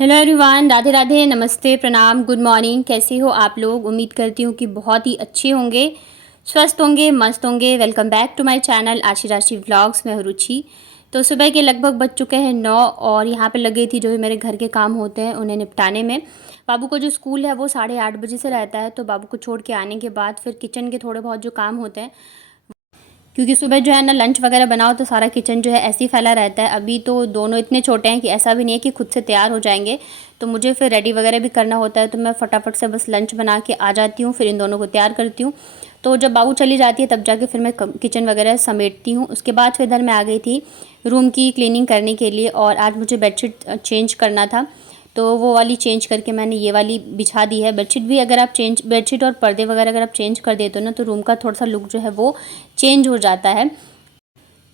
Hello everyone, Radhe Radhe, नमस्ते, प्रणाम, good morning. कैसे हो आप लोग? उम्मीद करती हूँ कि बहुत ही अच्छे होंगे, स्वस्थ होंगे, मस्त होंगे। Welcome back to my channel Aashi Rashi vlogs में रुचि। तो सुबह के लगभग बज चुके हैं 9 और यहाँ पे लगी थी जो भी मेरे घर के काम होते हैं उन्हें निपटाने में। बाबू को जो स्कूल है वो 8:30 बजे से रहता है, तो बाबू को छोड़ के आने के बाद फिर किचन के थोड़े बहुत जो काम होते हैं, क्योंकि सुबह जो है ना लंच वगैरह बनाओ तो सारा किचन जो है ऐसे ही फैला रहता है। अभी तो दोनों इतने छोटे हैं कि ऐसा भी नहीं है कि खुद से तैयार हो जाएंगे, तो मुझे फिर रेडी वगैरह भी करना होता है। तो मैं फटाफट से बस लंच बना के आ जाती हूँ, फिर इन दोनों को तैयार करती हूँ। तो जब बाबू चली जाती है तब जाके फिर मैं किचन वगैरह समेटती हूँ। उसके बाद फिर इधर मैं आ गई थी रूम की क्लीनिंग करने के लिए, और आज मुझे बेडशीट चेंज करना था, तो वो वाली चेंज करके मैंने ये वाली बिछा दी है। बेडशीट भी अगर आप बेडशीट और पर्दे वगैरह अगर आप चेंज कर देते हो ना, तो रूम का थोड़ा सा लुक जो है वो चेंज हो जाता है।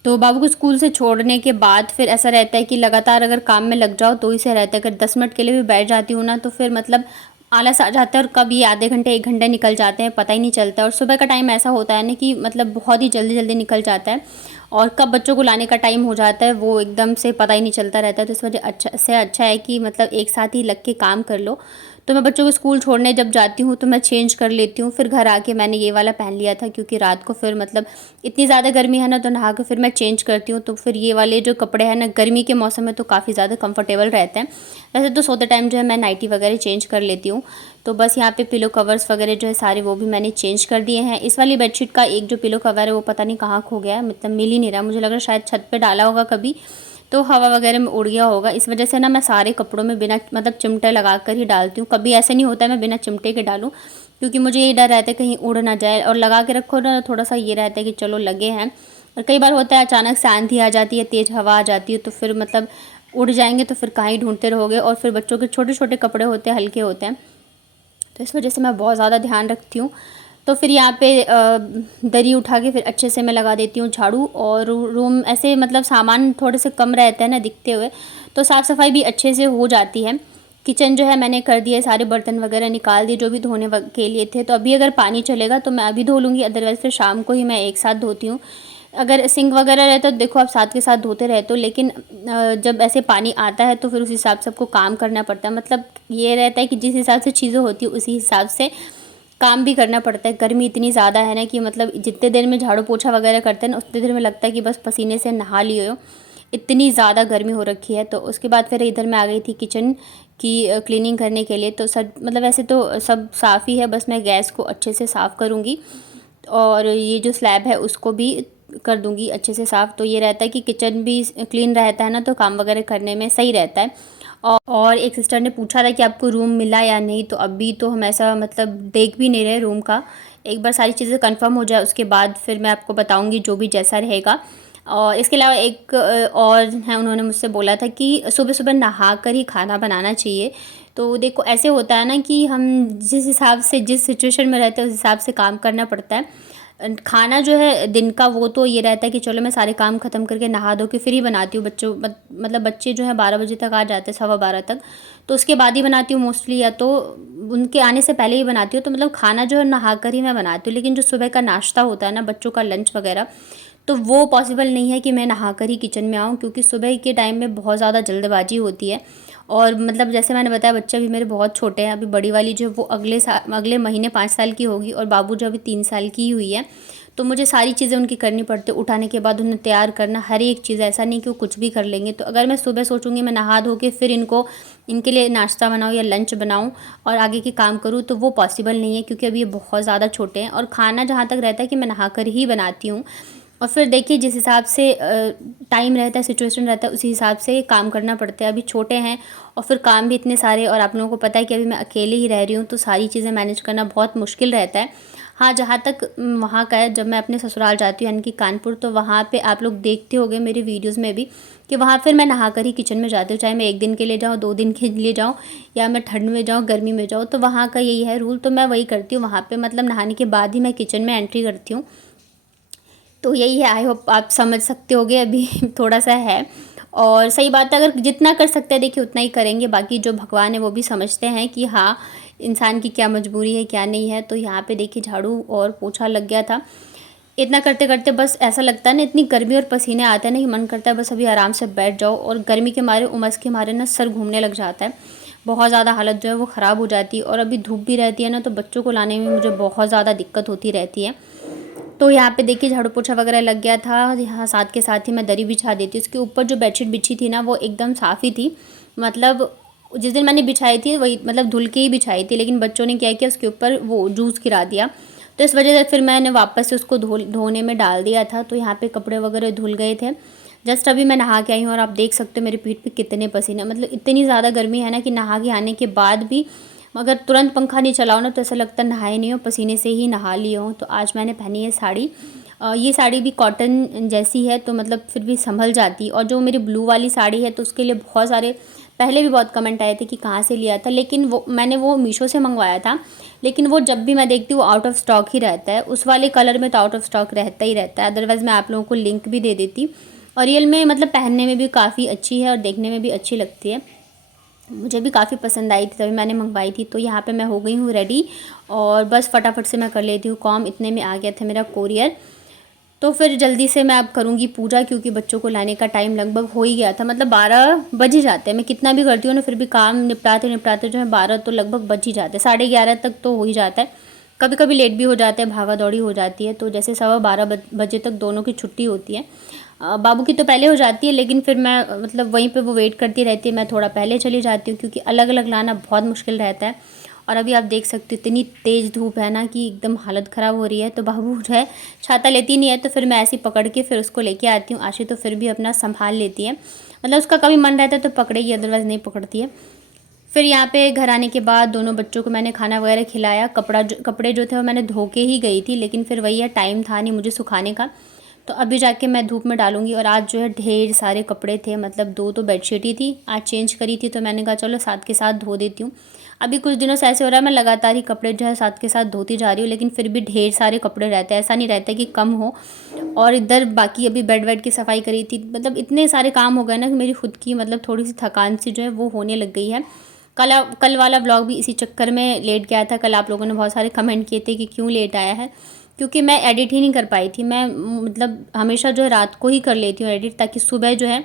तो बाबू को स्कूल से छोड़ने के बाद फिर ऐसा रहता है कि लगातार अगर काम में लग जाओ तो इसे रहता है, अगर 10 मिनट के लिए भी बैठ जाती हूँ ना तो फिर मतलब आलस आ जाता है, और कब ये आधे घंटे 1 घंटे निकल जाते हैं पता ही नहीं चलता। और सुबह का टाइम ऐसा होता है ना कि मतलब बहुत ही जल्दी जल्दी निकल जाता है, और कब बच्चों को लाने का टाइम हो जाता है वो एकदम से पता ही नहीं चलता रहता है। तो इस वजह अच्छा है कि मतलब एक साथ ही लग के काम कर लो। तो मैं बच्चों को स्कूल छोड़ने जब जाती हूँ तो मैं चेंज कर लेती हूँ, फिर घर आके मैंने ये वाला पहन लिया था, क्योंकि रात को फिर मतलब इतनी ज़्यादा गर्मी है ना, तो नहा के फिर मैं चेंज करती हूँ। तो फिर ये वाले जो कपड़े हैं ना गर्मी के मौसम में तो काफ़ी ज़्यादा कंफर्टेबल रहते हैं। वैसे तो सोते टाइम जो है मैं नाइटी वगैरह चेंज कर लेती हूँ। तो बस यहाँ पे पिलो कवर्स वगैरह जो है सारे वो भी मैंने चेंज कर दिए हैं। इस वाली बेडशीट का एक जो पिलो कवर है वो पता नहीं कहाँ खो गया है, मतलब मिल ही नहीं रहा। मुझे लग रहा है शायद छत पे डाला होगा कभी, तो हवा वगैरह में उड़ गया होगा। इस वजह से ना मैं सारे कपड़ों में बिना मतलब चिमटे लगा कर ही डालती हूँ। कभी ऐसे नहीं होता है मैं बिना चिमटे के डालूँ, क्योंकि मुझे ये डर रहता है कहीं उड़ ना जाए, और लगा के रखो ना थोड़ा सा ये रहता है कि चलो लगे हैं। और कई बार होता है अचानक से आंधी आ जाती है, तेज़ हवा आ जाती है, तो फिर मतलब उड़ जाएंगे तो फिर कहाँ ही ढूंढते रहोगे। और फिर बच्चों के छोटे छोटे कपड़े होते हैं, हल्के होते हैं, तो इस वजह से मैं बहुत ज़्यादा ध्यान रखती हूँ। तो फिर यहाँ पे दरी उठा के फिर अच्छे से मैं लगा देती हूँ झाड़ू, और रूम ऐसे मतलब सामान थोड़े से कम रहते हैं ना दिखते हुए, तो साफ़ सफाई भी अच्छे से हो जाती है। किचन जो है मैंने कर दिया, सारे बर्तन वगैरह निकाल दिए जो भी धोने के लिए थे। तो अभी अगर पानी चलेगा तो मैं अभी धो लूँगी, अदरवाइज़ फिर शाम को ही मैं एक साथ धोती हूँ। अगर सिंक वगैरह रहता तो देखो आप साथ के साथ धोते रहते हो, लेकिन जब ऐसे पानी आता है तो फिर उस हिसाब से आपको काम करना पड़ता है। मतलब ये रहता है कि जिस हिसाब से चीज़ें होती है उसी हिसाब से काम भी करना पड़ता है। गर्मी इतनी ज़्यादा है ना कि मतलब जितने देर में झाड़ू पोछा वगैरह करते हैं ना उतनी देर में लगता है कि बस पसीने से नहा लिए हो, इतनी ज़्यादा गर्मी हो रखी है। तो उसके बाद फिर इधर मैं आ गई थी किचन की क्लीनिंग करने के लिए। तो सब मतलब वैसे तो सब साफ़ ही है, बस मैं गैस को अच्छे से साफ़ करूँगी, और ये जो स्लैब है उसको भी कर दूँगी अच्छे से साफ़। तो ये रहता है कि किचन भी क्लीन रहता है ना, तो काम वगैरह करने में सही रहता है। और एक सिस्टर ने पूछा था कि आपको रूम मिला या नहीं, तो अभी तो हम ऐसा मतलब देख भी नहीं रहे रूम का। एक बार सारी चीज़ें कंफर्म हो जाए उसके बाद फिर मैं आपको बताऊंगी जो भी जैसा रहेगा। और इसके अलावा एक और है, उन्होंने मुझसे बोला था कि सुबह सुबह नहा कर ही खाना बनाना चाहिए। तो देखो ऐसे होता है ना कि हम जिस हिसाब से जिस सिचुएशन में रहते हैं उस हिसाब से काम करना पड़ता है। खाना जो है दिन का वो तो ये रहता है कि चलो मैं सारे काम ख़त्म करके नहा धो के फिर ही बनाती हूँ। बच्चों मतलब बच्चे जो है 12 बजे तक आ जाते हैं, 12:15 तक, तो उसके बाद ही बनाती हूँ मोस्टली, या तो उनके आने से पहले ही बनाती हूँ। तो मतलब खाना जो है नहा कर ही मैं बनाती हूँ, लेकिन जो सुबह का नाश्ता होता है ना बच्चों का लंच वगैरह, तो वो पॉसिबल नहीं है कि मैं नहा कर ही किचन में आऊँ, क्योंकि सुबह के टाइम में बहुत ज़्यादा जल्दबाजी होती है। और मतलब जैसे मैंने बताया बच्चे अभी मेरे बहुत छोटे हैं। अभी बड़ी वाली जो है वो अगले महीने 5 साल की होगी, और बाबू जो अभी 3 साल की ही हुई है। तो मुझे सारी चीज़ें उनकी करनी पड़ती है, उठाने के बाद उन्हें तैयार करना, हर एक चीज़, ऐसा नहीं कि वो कुछ भी कर लेंगे। तो अगर मैं सुबह सोचूंगी मैं नहा धो के फिर इनके लिए नाश्ता बनाऊँ या लंच बनाऊँ और आगे के काम करूँ, तो वो पॉसिबल नहीं है, क्योंकि अभी ये बहुत ज़्यादा छोटे हैं। और खाना जहाँ तक रहता है कि मैं नहा कर ही बनाती हूँ। और फिर देखिए जिस हिसाब से टाइम रहता है, सिचुएशन रहता है, उसी हिसाब से काम करना पड़ता है। अभी छोटे हैं और फिर काम भी इतने सारे, और आप लोगों को पता है कि अभी मैं अकेले ही रह रही हूँ, तो सारी चीज़ें मैनेज करना बहुत मुश्किल रहता है। हाँ, जहाँ तक वहाँ का है, जब मैं अपने ससुराल जाती हूँ यानी कि कानपुर, तो वहाँ पे आप लोग देखते होंगे मेरी वीडियोज़ में भी कि वहाँ फिर मैं नहा कर ही किचन में जाती हूँ, चाहे मैं 1 दिन के लिए जाऊँ, 2 दिन के लिए जाऊँ, या मैं ठंड में जाऊँ, गर्मी में जाऊँ, तो वहाँ का यही है रूल। तो मैं वही करती हूँ वहाँ पे, मतलब नहाने के बाद ही मैं किचन में एंट्री करती हूँ। तो यही है, आई होप आप समझ सकते होगे अभी थोड़ा सा है। और सही बात है, अगर जितना कर सकते हैं देखिए उतना ही करेंगे। बाकी जो भगवान है वो भी समझते हैं कि हाँ इंसान की क्या मजबूरी है क्या नहीं है। तो यहाँ पे देखिए झाड़ू और पोछा लग गया था। इतना करते करते बस ऐसा लगता है ना, इतनी गर्मी और पसीने आते हैं ना कि मन करता है बस अभी आराम से बैठ जाओ, और गर्मी के मारे, उमस के मारे ना सर घूमने लग जाता है, बहुत ज़्यादा हालत जो है वो ख़राब हो जाती है। और अभी धूप भी रहती है ना, तो बच्चों को लाने में मुझे बहुत ज़्यादा दिक्कत होती रहती है। तो यहाँ पे देखिए झाड़ू पोछा वगैरह लग गया था, यहाँ साथ के साथ ही मैं दरी बिछा देती हूँ। उसके ऊपर जो बेडशीट बिछी थी ना वो एकदम साफ़ ही थी, मतलब जिस दिन मैंने बिछाई थी वही मतलब धुल के ही बिछाई थी, लेकिन बच्चों ने क्या किया उसके ऊपर वो जूस गिरा दिया, तो इस वजह से फिर मैंने वापस से उसको धोने में डाल दिया था। तो यहाँ पे कपड़े वगैरह धुल गए थे। जस्ट अभी मैं नहा के आई हूँ और आप देख सकते हो मेरी पीठ पे कितने पसीने, मतलब इतनी ज़्यादा गर्मी है ना कि नहा के आने के बाद भी अगर तुरंत पंखा नहीं चलाओ ना तो ऐसा लगता है नहाए नहीं हो, पसीने से ही नहा लिए हो। तो आज मैंने पहनी है साड़ी, ये साड़ी भी कॉटन जैसी है तो मतलब फिर भी संभल जाती। और जो मेरी ब्लू वाली साड़ी है तो उसके लिए बहुत सारे पहले भी बहुत कमेंट आए थे कि कहाँ से लिया था, लेकिन वो मैंने वो मीशो से मंगवाया था, लेकिन वो जब भी मैं देखती हूँ आउट ऑफ स्टॉक ही रहता है। उस वाले कलर में तो आउट ऑफ स्टॉक रहता ही रहता है, अदरवाइज़ मैं आप लोगों को लिंक भी दे देती। और रियल में मतलब पहनने में भी काफ़ी अच्छी है और देखने में भी अच्छी लगती है, मुझे भी काफ़ी पसंद आई थी तभी मैंने मंगवाई थी। तो यहाँ पे मैं हो गई हूँ रेडी और बस फटाफट से मैं कर लेती हूँ काम, इतने में आ गया था मेरा कोरियर। तो फिर जल्दी से मैं अब करूँगी पूजा, क्योंकि बच्चों को लाने का टाइम लगभग हो ही गया था, मतलब 12 बज ही जाते हैं। मैं कितना भी करती हूँ ना फिर भी काम निपटाते निपटाते जो है 12 तो लगभग बज ही जाते हैं, 11:30 तक तो हो ही जाता है। कभी कभी लेट भी हो जाते हैं, भागा दौड़ी हो जाती है। तो जैसे 12:15 बजे तक दोनों की छुट्टी होती है, बाबू की तो पहले हो जाती है, लेकिन फिर मैं मतलब वहीं पे वो वेट करती रहती है, मैं थोड़ा पहले चली जाती हूँ क्योंकि अलग अलग लाना बहुत मुश्किल रहता है। और अभी आप देख सकते हो इतनी तेज़ धूप है ना कि एकदम हालत ख़राब हो रही है। तो बाबू जो है छाता लेती नहीं है, तो फिर मैं ऐसे ही पकड़ के फिर उसको लेके आती हूँ। आशी तो फिर भी अपना संभाल लेती है, मतलब उसका कभी मन रहता है तो पकड़ेगी, अदरवाइज़ नहीं पकड़ती है। फिर यहाँ पे घर आने के बाद दोनों बच्चों को मैंने खाना वगैरह खिलाया। कपड़े जो थे वो मैंने धो के ही गई थी, लेकिन फिर वही है टाइम था नहीं मुझे सुखाने का, तो अभी जाके मैं धूप में डालूंगी। और आज जो है ढेर सारे कपड़े थे, मतलब 2 तो बेडशीट ही थी, आज चेंज करी थी तो मैंने कहा चलो साथ के साथ धो देती हूँ। अभी कुछ दिनों से ऐसे हो रहा है मैं लगातार ही कपड़े जो है साथ के साथ धोती जा रही हूँ, लेकिन फिर भी ढेर सारे कपड़े रहते हैं, ऐसा नहीं रहता कि कम हो। और इधर बाकी अभी बेड वेड की सफाई करी थी, मतलब इतने सारे काम हो गए ना कि मेरी खुद की मतलब थोड़ी सी थकान सी जो है वो होने लग गई है। कल वाला व्लॉग भी इसी चक्कर में लेट गया था। कल आप लोगों ने बहुत सारे कमेंट किए थे कि क्यों लेट आया है, क्योंकि मैं एडिट ही नहीं कर पाई थी। मैं मतलब हमेशा जो है रात को ही कर लेती हूँ एडिट, ताकि सुबह जो है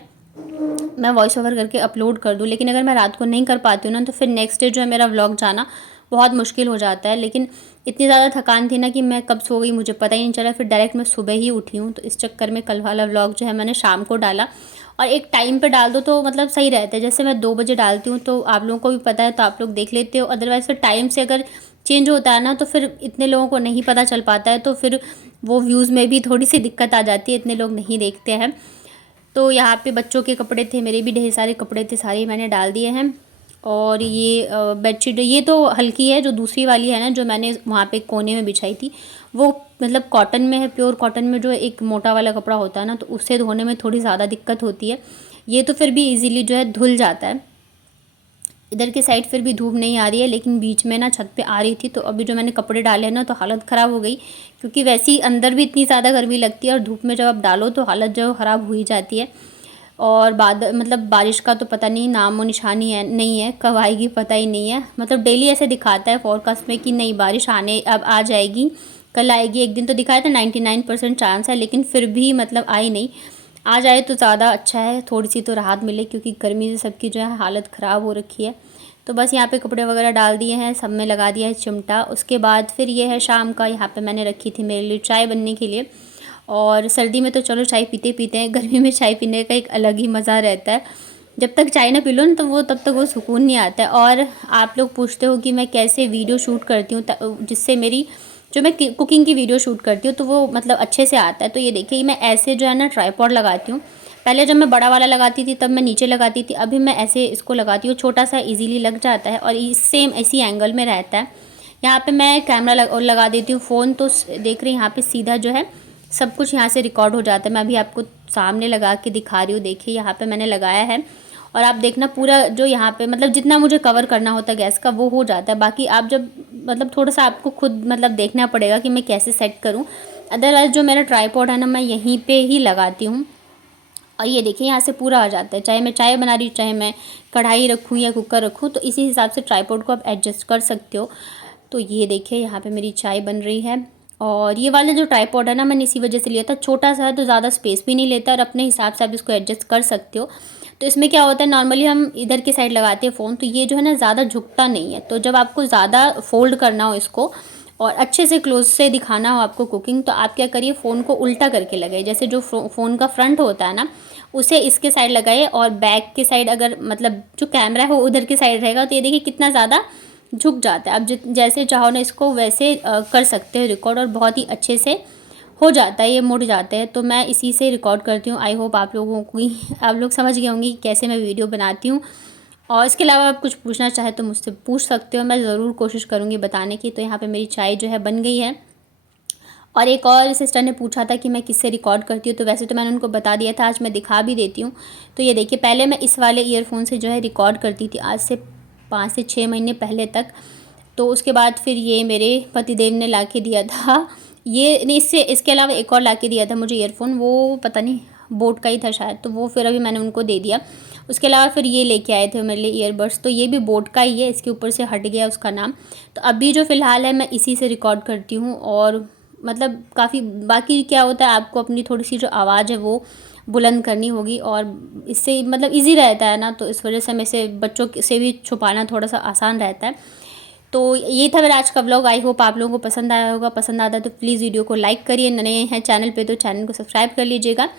मैं वॉइस ओवर करके अपलोड कर दूँ। लेकिन अगर मैं रात को नहीं कर पाती हूँ ना तो फिर नेक्स्ट डे जो है मेरा व्लॉग जाना बहुत मुश्किल हो जाता है। लेकिन इतनी ज़्यादा थकान थी ना कि मैं कब सो गई मुझे पता ही नहीं चला, फिर डायरेक्ट मैं सुबह ही उठी हूँ। तो इस चक्कर में कल वाला व्लॉग जो है मैंने शाम को डाला। और एक टाइम पे डाल दो तो मतलब सही रहता है, जैसे मैं 2 बजे डालती हूँ तो आप लोगों को भी पता है तो आप लोग देख लेते हो, अदरवाइज़ फिर टाइम से अगर चेंज होता है ना तो फिर इतने लोगों को नहीं पता चल पाता है, तो फिर वो व्यूज़ में भी थोड़ी सी दिक्कत आ जाती है, इतने लोग नहीं देखते हैं। तो यहाँ पे बच्चों के कपड़े थे, मेरे भी ढेर सारे कपड़े थे, सारे मैंने डाल दिए हैं। और ये बेडशीट ये तो हल्की है, जो दूसरी वाली है ना जो मैंने वहाँ पे कोने में बिछाई थी वो मतलब कॉटन में है, प्योर कॉटन में, जो एक मोटा वाला कपड़ा होता है ना तो उससे धोने में थोड़ी ज़्यादा दिक्कत होती है। ये तो फिर भी इजीली जो है धुल जाता है। इधर की साइड फिर भी धूप नहीं आ रही है, लेकिन बीच में ना छत पे आ रही थी, तो अभी जो मैंने कपड़े डाले हैं ना तो हालत ख़राब हो गई, क्योंकि वैसे ही अंदर भी इतनी ज़्यादा गर्मी लगती है और धूप में जब आप डालो तो हालत जो ख़राब हो ही जाती है। और मतलब बारिश का तो पता नहीं नामो निशानी है नहीं है, कब आएगी पता ही नहीं है। मतलब डेली ऐसे दिखाता है फोरकास्ट में कि नहीं बारिश आने अब आ जाएगी, कल आएगी, एक दिन तो दिखाया था 99% चांस है, लेकिन फिर भी मतलब आई नहीं। आ जाए तो ज़्यादा अच्छा है, थोड़ी सी तो राहत मिले, क्योंकि गर्मी से सबकी जो है हालत ख़राब हो रखी है। तो बस यहाँ पे कपड़े वगैरह डाल दिए हैं, सब में लगा दिया है चिमटा। उसके बाद फिर ये है शाम का, यहाँ पे मैंने रखी थी मेरे लिए चाय बनने के लिए। और सर्दी में तो चलो चाय पीते पीते हैं, गर्मी में चाय पीने का एक अलग ही मज़ा रहता है। जब तक चाय ना पी लो ना तो वो तब तक वो सुकून नहीं आता है। और आप लोग पूछते हो कि मैं कैसे वीडियो शूट करती हूँ जिससे मेरी जो मैं कुकिंग की वीडियो शूट करती हूँ तो वो मतलब अच्छे से आता है। तो ये देखिए मैं ऐसे जो है ना ट्राइपॉड लगाती हूँ। पहले जब मैं बड़ा वाला लगाती थी तब मैं नीचे लगाती थी, अभी मैं ऐसे इसको लगाती हूँ, छोटा सा इजीली लग जाता है और सेम इसी एंगल में रहता है। यहाँ पे मैं कैमरा लगा देती हूँ फ़ोन, तो देख रही यहाँ पे सीधा जो है सब कुछ यहाँ से रिकॉर्ड हो जाता है। मैं अभी आपको सामने लगा के दिखा रही हूँ, देखिए यहाँ पे मैंने लगाया है। और आप देखना पूरा जो यहाँ पे मतलब जितना मुझे कवर करना होता है गैस का वो हो जाता है। बाकी आप जब मतलब थोड़ा सा आपको खुद मतलब देखना पड़ेगा कि मैं कैसे सेट करूँ, अदरवाइज़ जो मेरा ट्राइपॉड है ना मैं यहीं पे ही लगाती हूँ। और ये देखिए यहाँ से पूरा आ जाता है, चाहे मैं चाय बना रही हूँ, चाहे मैं कढ़ाई रखूँ या कुकर रखूँ, तो इसी हिसाब से ट्राइपॉड को आप एडजस्ट कर सकते हो। तो ये देखिए यहाँ पे मेरी चाय बन रही है और ये वाला जो ट्राइपॉड है ना, मैंने इसी वजह से लिया था, छोटा सा है तो ज़्यादा स्पेस भी नहीं लेता और अपने हिसाब से आप इसको एडजस्ट कर सकते हो। तो इसमें क्या होता है, नॉर्मली हम इधर की साइड लगाते हैं फ़ोन, तो ये जो है ना ज़्यादा झुकता नहीं है। तो जब आपको ज़्यादा फोल्ड करना हो इसको और अच्छे से क्लोज से दिखाना हो आपको कुकिंग, तो आप क्या करिए, फ़ोन को उल्टा करके लगाइए। जैसे जो फ़ोन का फ्रंट होता है ना, उसे इसके साइड लगाइए और बैक के साइड, अगर मतलब जो कैमरा है वो उधर की साइड रहेगा, तो ये देखिए कितना ज़्यादा झुक जाता है। आप जैसे चाहो ना इसको वैसे कर सकते हो रिकॉर्ड, और बहुत ही अच्छे से हो जाता है, ये मुड़ जाते हैं। तो मैं इसी से रिकॉर्ड करती हूँ। आई होप आप लोगों को आप लोग समझ गए होंगे कि कैसे मैं वीडियो बनाती हूँ। और इसके अलावा आप कुछ पूछना चाहे तो मुझसे पूछ सकते हो, मैं ज़रूर कोशिश करूँगी बताने की। तो यहाँ पे मेरी चाय जो है बन गई है। और एक और सिस्टर ने पूछा था कि मैं किससे रिकॉर्ड करती हूँ, तो वैसे तो मैंने उनको बता दिया था, आज मैं दिखा भी देती हूँ। तो ये देखिए, पहले मैं इस वाले ईयरफोन से जो है रिकॉर्ड करती थी, आज से 5 से 6 महीने पहले तक। तो उसके बाद फिर ये मेरे पतिदेव ने ला के दिया था, ये नहीं, इसके अलावा एक और ला के दिया था मुझे ईयरफोन, वो पता नहीं बोट का ही था शायद, तो वो फिर अभी मैंने उनको दे दिया। उसके अलावा फिर ये लेके आए थे मेरे लिए ईयरबड्स, तो ये भी बोट का ही है, इसके ऊपर से हट गया उसका नाम। तो अभी जो फ़िलहाल है मैं इसी से रिकॉर्ड करती हूँ। और मतलब काफ़ी, बाकी क्या होता है, आपको अपनी थोड़ी सी जो आवाज़ है वो बुलंद करनी होगी, और इससे मतलब इजी रहता है ना, तो इस वजह से मैं इसे बच्चों से भी छुपाना थोड़ा सा आसान रहता है। तो ये था मेरा आज का व्लॉग। आई होप आप लोगों को पसंद आया होगा। पसंद आता है तो प्लीज़ वीडियो को लाइक करिए, नए हैं चैनल पे तो चैनल को सब्सक्राइब कर लीजिएगा,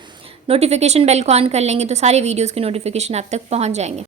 नोटिफिकेशन बेल को ऑन कर लेंगे तो सारे वीडियोज़ की नोटिफिकेशन आप तक पहुँच जाएंगे।